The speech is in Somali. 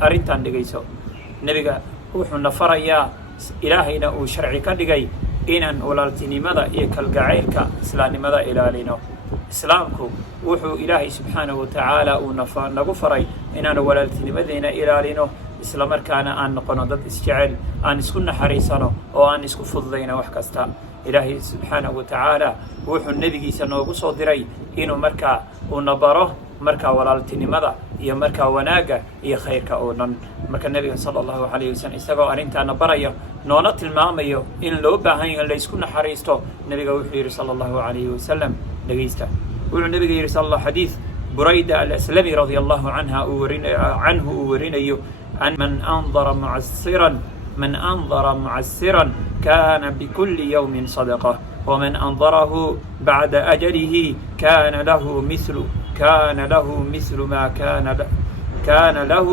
arrintan dhegayso nebiga wuxuuna farayaa ilaahayna uu sharci ka dhigay inaan walaaltinimada iyo kalgacaylka islaamnimada ilaalino. islaamku wuxuu ilaahay subxaanahu watacaala uu nagu faray inaan walaaltinimadeena ilaalino, isla markaana aan noqono dad isjecel, aan isku naxariisano oo aan isku fududayno wax kasta. ilaahay subxaanahu watacaala wuxuu nebigiisa noogu soo diray inuu markaa una baro markaa walaaltinimada iyo markaa wanaagga iyo khayrka oo dhan. marka nebiga sala allahu calayhi wasallam isagoo arrintaana baraya noona tilmaamayo in loo baahan yahay laysku naxariisto, nebiga wuxuu yidhi sala allahu calayhi wasallam, dhegaysta, wuxuu nebiga yidhi sal allah xadiid burayda alaslami radia allahu canhu uu warinayo an من أنظر معسرا كان بكل يوم صدقة ومن أنظره بعد أجله كان له مثل ما كان له